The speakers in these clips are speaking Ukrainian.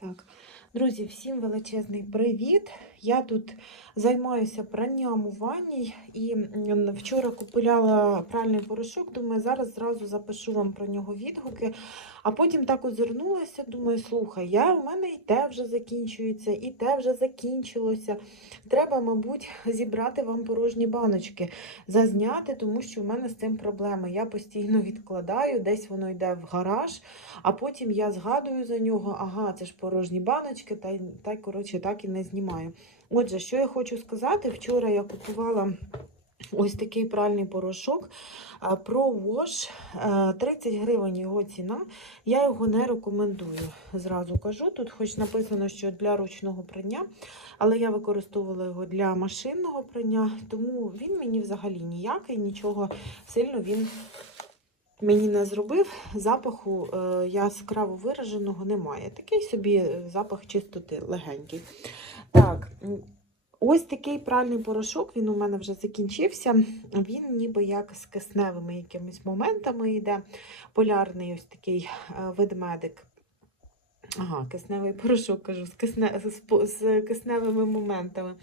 Так, друзі, всім величезний привіт! Я тут займаюся пранням у ванні і вчора купувала пральний порошок. Думаю, зараз зразу запишу вам про нього відгуки. А потім так озирнулася, думаю, слухай, я, у мене і те вже закінчується, і те вже закінчилося. Треба, мабуть, зібрати вам порожні баночки, зазняти, тому що в мене з цим проблеми. Я постійно відкладаю, десь воно йде в гараж, а потім я згадую за нього, ага, це ж порожні баночки, та, та коротше, так і не знімаю. Отже, що я хочу сказати, вчора я купувала ось такий пральний порошок а, Pro Wash, е, 30 гривень його ціна. Я його не рекомендую. Зразу кажу. Тут хоч написано, що для ручного прання, але я використовувала його для машинного прання, тому він мені взагалі ніякий, нічого сильно він мені не зробив. Запаху е, яскраво вираженого немає. Такий собі запах чистоти легенький. Так, ось такий пральний порошок, він у мене вже закінчився. Він ніби як з кисневими якимись моментами йде. Полярний ось такий е, ведмедик. Ага, кисневий порошок кажу, з, кисне, з, з кисневими моментами.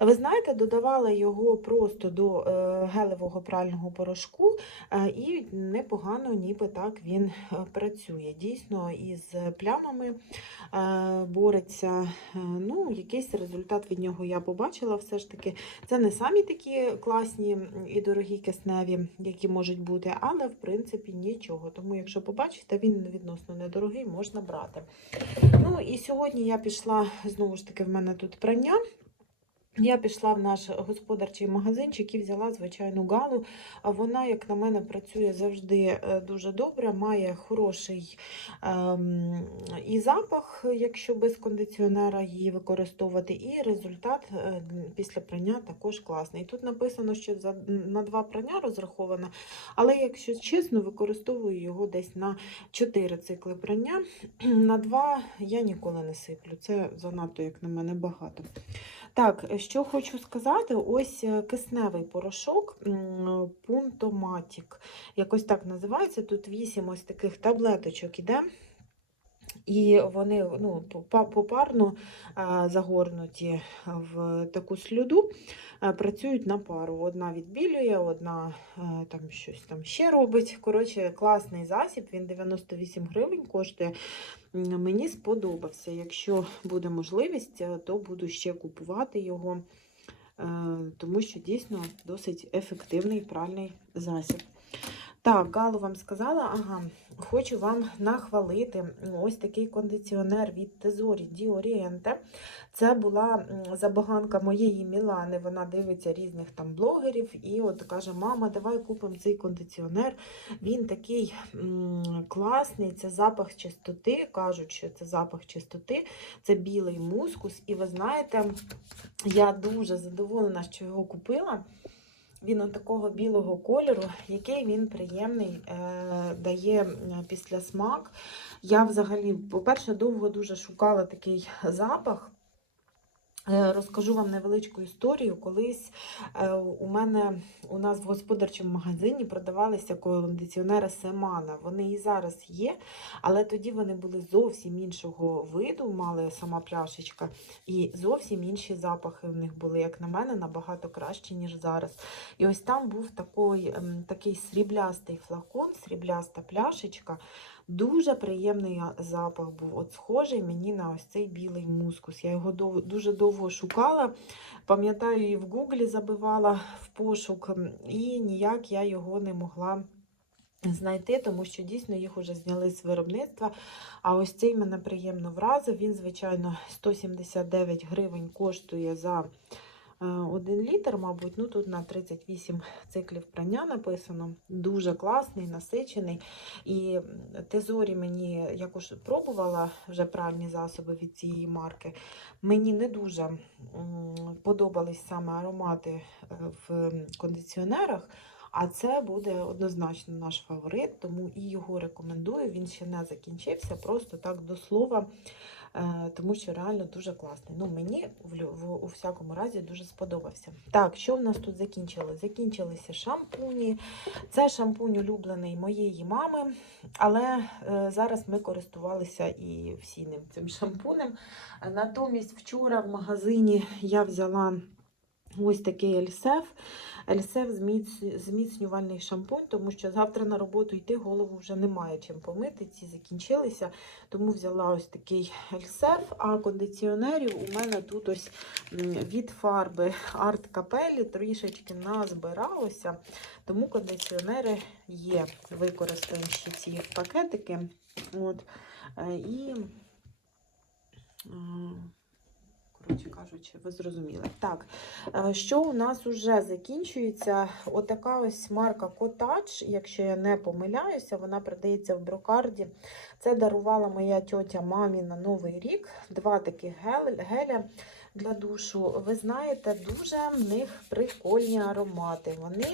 Ви знаєте, додавала його просто до е, гелевого прального порошку, е, і непогано, ніби так він е, працює. Дійсно, із плямами е, бореться. Е, ну, якийсь результат від нього я побачила все ж таки. Це не самі такі класні і дорогі кисневі, які можуть бути, але в принципі нічого. Тому, якщо побачите, він відносно недорогий, можна брати. Ну і сьогодні я пішла, знову ж таки, в мене тут прання. Я пішла в наш господарчий магазинчик і взяла звичайну галу. Вона, як на мене, працює завжди е, дуже добре, має хороший ем, і запах, якщо без кондиціонера її використовувати, і результат е, після прання також класний. Тут написано, що на два прання розраховано, але, якщо чесно, використовую його десь на 4 цикли прання. На два я ніколи не сиплю. Це занадто, як на мене, багато. Так, що хочу сказати, ось е, кисневий порошок Пунтоматік. Якось так називається. Тут 8 ось таких таблеточок іде. І вони ну, попарно загорнуті в таку слюду, працюють на пару. Одна відбілює, одна е, там щось там ще робить. Коротше, класний засіб, він 98 гривень коштує. Мені сподобався. Якщо буде можливість, е, то буду ще купувати його, е, тому що дійсно досить ефективний пральний засіб. Так, Галу вам сказала, ага, хочу вам нахвалити ось такий кондиціонер від Тезорі Діорієнте. Це була забаганка моєї Мілани. Вона дивиться різних там блогерів і от каже: Мама, давай купимо цей кондиціонер. Він такий класний, це запах чистоти. Кажуть, що це запах чистоти, це білий мускус. І ви знаєте, я дуже задоволена, що його купила. Він от такого білого кольору, який він приємний, е, дає після смак. Я взагалі, по-перше, довго дуже шукала такий запах. Е, Розкажу вам невеличку історію. Колись е, у мене у нас в господарчому магазині продавалися кондиціонери Семана. Вони і зараз є, але тоді вони були зовсім іншого виду, мали сама пляшечка, і зовсім інші запахи в них були, як на мене, набагато краще, ніж зараз. І ось там був такий, ем, такий сріблястий флакон, срібляста пляшечка. Дуже приємний запах був. От схожий мені на ось цей білий мускус. Я його дуже довго шукала. Пам'ятаю, і в гуглі забивала в пошук, і ніяк я його не могла знайти, тому що дійсно їх вже зняли з виробництва. А ось цей мене приємно вразив. Він, звичайно, 179 гривень коштує за е, один літр, мабуть. Ну тут на 38 циклів прання написано. Дуже класний, насичений. І Тезорі мені, як уж пробувала вже пральні засоби від цієї марки, мені не дуже подобались саме аромати е, в кондиціонерах. А це буде однозначно наш фаворит, тому і його рекомендую. Він ще не закінчився, просто так до слова, е, тому що реально дуже класний. Ну, мені в, в, у всякому разі дуже сподобався. Так, що в нас тут закінчилося? Закінчилися шампуні. Це шампунь улюблений моєї мами, але е, зараз ми користувалися і всі ним цим шампунем. Е, Натомість вчора в магазині я взяла ось такий Ельсеф. Ельсеф зміцнювальний шампунь, тому що завтра на роботу йти голову вже немає чим помити. Ці закінчилися. Тому взяла ось такий Ельсеф, а кондиціонерів у мене тут ось від фарби Арт Капелі трішечки назбиралося. Тому кондиціонери є. Використаємо ці пакетики. От. Е, І, м, коротше кажучи, ви зрозуміли. Так, е, що у нас уже закінчується? Отака ось марка Cottage, якщо я не помиляюся, вона продається в брокарді. Це дарувала моя тьотя мамі на Новий рік. Два таких геля для душу. Ви знаєте, дуже в них прикольні аромати. Вони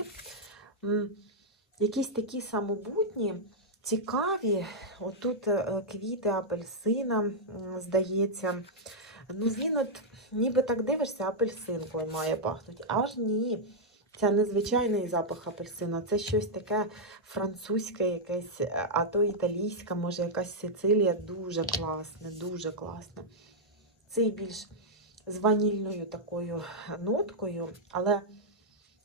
якісь такі самобутні, цікаві. Отут е, квіти апельсина, здається. Ну, він от ніби так дивишся, апельсинкою має пахнути. Аж ні. Це незвичайний запах апельсина, це щось таке французьке, якесь, е, а то італійська, може, якась Сицилія. Дуже класне, дуже класне. Цей більш з ванільною такою ноткою, але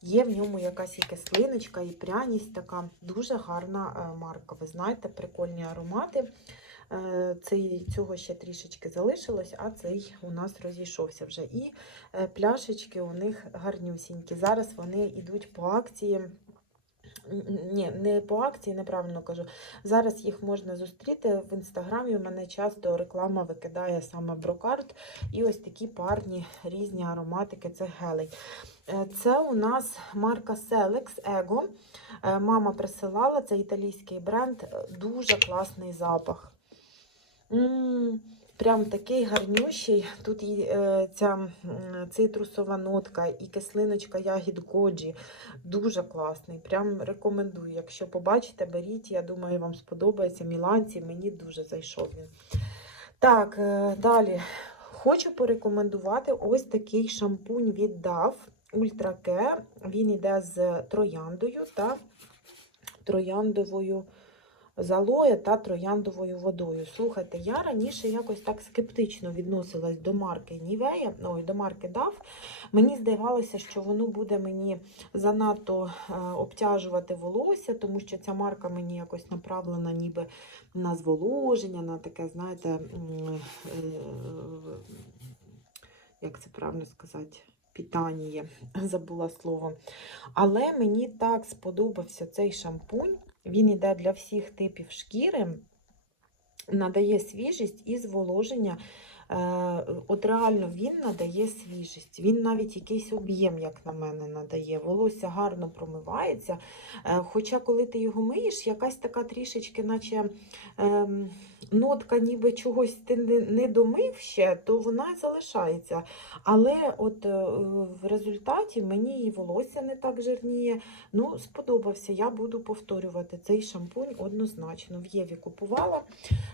є в ньому якась і кислиночка, і пряність така. Дуже гарна е, марка. Ви знаєте, прикольні аромати. Е, Цей, цього ще трішечки залишилось, а цей у нас розійшовся вже. І е, пляшечки у них гарнюсінькі. Зараз вони йдуть по акції. Ні, не по акції, неправильно кажу. Зараз їх можна зустріти в інстаграмі. У мене часто реклама викидає саме брокарт. І ось такі парні різні ароматики цих гелей. Е, Це у нас марка Selex Ego. Мама присилала, це італійський бренд. Дуже класний запах. Прям такий гарнющий. Тут і е, ця цитрусова нотка і кислиночка ягід годжі. Дуже класний. Прям рекомендую. Якщо побачите, беріть. Я думаю, вам сподобається. Міланці, мені дуже зайшов він. Так, е, далі. Хочу порекомендувати ось такий шампунь від Ultra Care. Він йде з трояндою та трояндовою залоє та трояндовою водою. Слухайте, я раніше якось так скептично відносилась до марки Нівея, ой, до марки DAV. Мені здавалося, що воно буде мені занадто е, обтяжувати волосся, тому що ця марка мені якось направлена ніби на зволоження, на таке, знаєте, е, як це правильно сказати, питання, забула слово. Але мені так сподобався цей шампунь. Він йде для всіх типів шкіри, надає свіжість і зволоження. Е, От реально він надає свіжість. Він навіть якийсь об'єм, як на мене, надає. Волосся гарно промивається. Е, Хоча, коли ти його миєш, якась така трішечки, наче ем, нотка, ніби чогось ти не, домив ще, то вона залишається. Але от е, в результаті мені і волосся не так жирніє. Ну, сподобався. Я буду повторювати цей шампунь однозначно. В Єві купувала.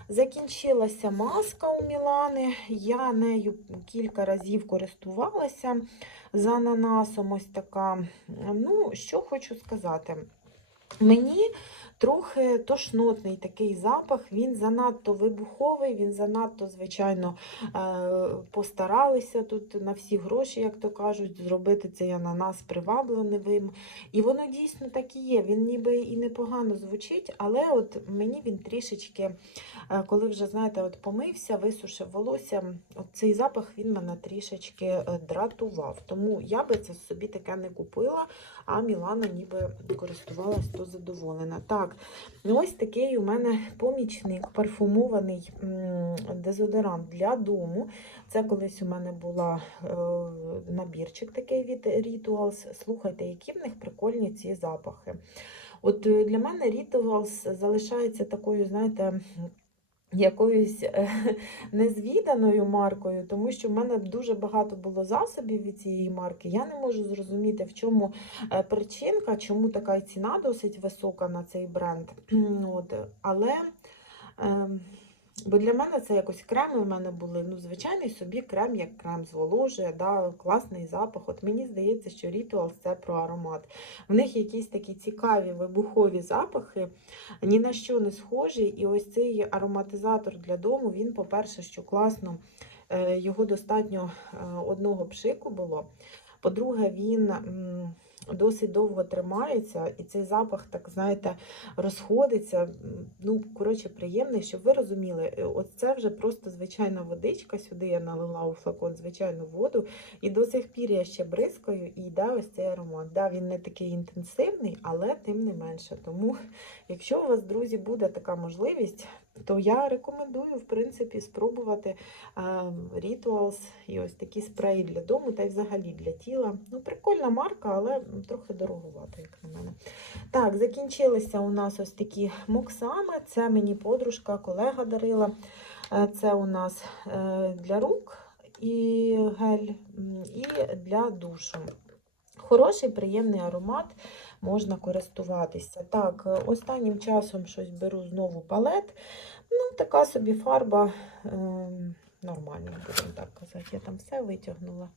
Закінчилася маска у Мілани. Я нею кілька разів користувалася з ананасом. Ось така. Ну, що хочу сказати. Мені трохи тошнотний такий запах, він занадто вибуховий, він занадто, звичайно, е, постаралися тут на всі гроші, як то кажуть, зробити цей ананас привабливим. І воно дійсно так і є. Він ніби і непогано звучить, але от мені він трішечки, е, коли вже, знаєте, от помився, висушив волосся, от цей запах він мене трішечки е, дратував. Тому я би це собі таке не купила, а Мілана ніби користувалась, то задоволена. Так, ну ось такий у мене помічник, парфумований дезодорант для дому. Це колись у мене була е, набірчик такий від Rituals. Слухайте, які в них прикольні ці запахи. От е, для мене Rituals залишається такою, знаєте, якоюсь е, незвіданою маркою, тому що в мене дуже багато було засобів від цієї марки. Я не можу зрозуміти, в чому е, причинка, чому така ціна досить висока на цей бренд. От. Але ем, Бо для мене це якось креми в мене були. Ну, звичайний собі крем, як крем зволожує, да, класний запах. От мені здається, що Rituals це про аромат. В них якісь такі цікаві вибухові запахи, ні на що не схожі. І ось цей ароматизатор для дому, він, по-перше, що класно, е, його достатньо е, одного пшику було. По-друге, він. Досить довго тримається, і цей запах, так знаєте, розходиться. Ну, коротше, приємний, щоб ви розуміли, е, от це вже просто звичайна водичка. Сюди я налила у флакон звичайну воду, і до сих пір я ще бризкаю, і йде ось цей аромат. Да, він не такий інтенсивний, але тим не менше. Тому, якщо у вас, друзі, буде така можливість, то я рекомендую, в принципі, спробувати Rituals і ось такі спреї для дому та й взагалі для тіла. Ну, прикольна марка, але трохи дороговата, як на мене. Так, закінчилися у нас ось такі моксами. Це мені подружка, колега дарила. Е, Це у нас е, для рук і гель, і для душу. Хороший, приємний аромат, можна користуватися. Так, е, останнім часом щось беру знову палет. Ну, така собі фарба ем, нормальна, будемо так казати. Я там все витягнула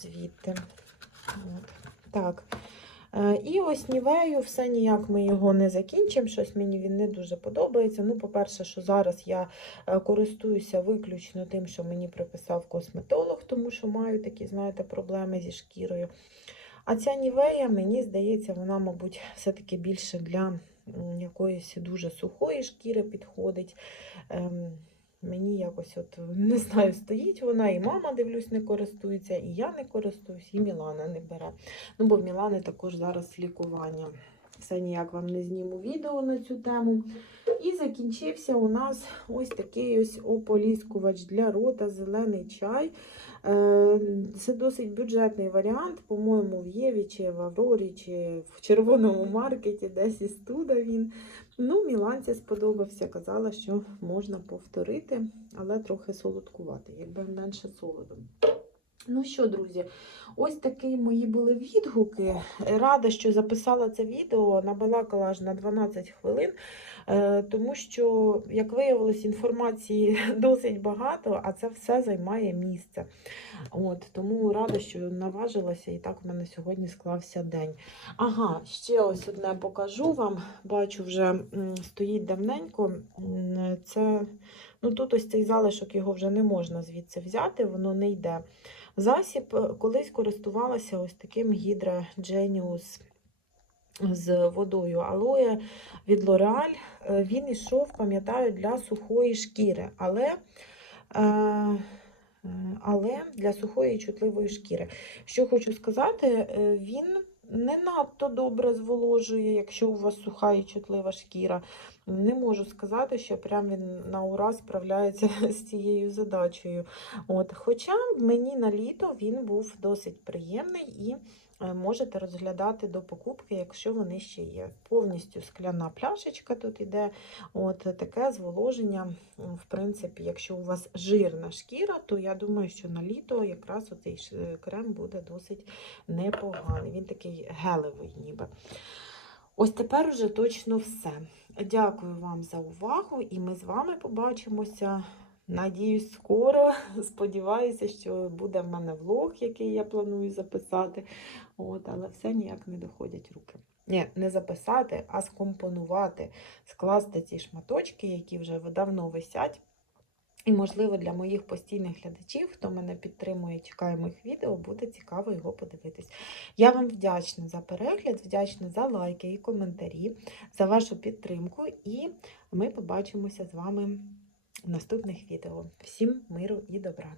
звідти. От. Так. Е, І ось нівею, все ніяк ми його не закінчимо. Щось мені він не дуже подобається. Ну, по-перше, що зараз я е, користуюся виключно тим, що мені приписав косметолог, тому що маю такі, знаєте, проблеми зі шкірою. А ця нівея, мені здається, вона, мабуть, все-таки більше для якоїсь дуже сухої шкіри підходить. Ем, Мені якось, от, не знаю, стоїть вона, і мама, дивлюсь, не користується, і я не користуюсь, і Мілана не бере. Ну, бо в Мілани також зараз лікування. Все ніяк вам не зніму відео на цю тему. І закінчився у нас ось такий ось ополіскувач для рота, зелений чай. Е, Це досить бюджетний варіант, по-моєму, в Єві, чи в Аврорі, чи в червоному маркеті, десь із туда він. Ну, Міланці сподобався, казала, що можна повторити, але трохи солодкувати, якби менше солоду. Ну що, друзі, ось такі мої були відгуки. Рада, що записала це відео, набалакала аж на 12 хвилин, тому що, як виявилось, інформації досить багато, а це все займає місце. От, тому рада, що наважилася, і так в мене сьогодні склався день. Ага, ще ось одне покажу вам. Бачу, вже стоїть давненько. Це, ну тут ось цей залишок його вже не можна звідси взяти, воно не йде. Засіб е, колись користувалася ось таким Hydra Genius з водою алоє від L'Oreal. Е, Він ішов, пам'ятаю, для сухої шкіри, але, е, е, але для сухої і чутливої шкіри. Що хочу сказати, він не надто добре зволожує, якщо у вас суха і чутлива шкіра. Не можу сказати, що прям він на ура справляється з цією задачею. От, хоча мені на літо він був досить приємний і можете розглядати до покупки, якщо вони ще є. Повністю скляна пляшечка тут іде. От таке зволоження. В принципі, якщо у вас жирна шкіра, то я думаю, що на літо якраз оцей крем буде досить непоганий. Він такий гелевий ніби. Ось тепер уже точно все. Дякую вам за увагу, і ми з вами побачимося. Надіюсь, скоро. Сподіваюся, що буде в мене влог, який я планую записати. От, але все ніяк не доходять руки. Ні, не записати, а скомпонувати, скласти ці шматочки, які вже давно висять. І, можливо, для моїх постійних глядачів, хто мене підтримує, чекає моїх відео, буде цікаво його подивитись. Я вам вдячна за перегляд, вдячна за лайки і коментарі, за вашу підтримку, і ми побачимося з вами в наступних відео. Всім миру і добра!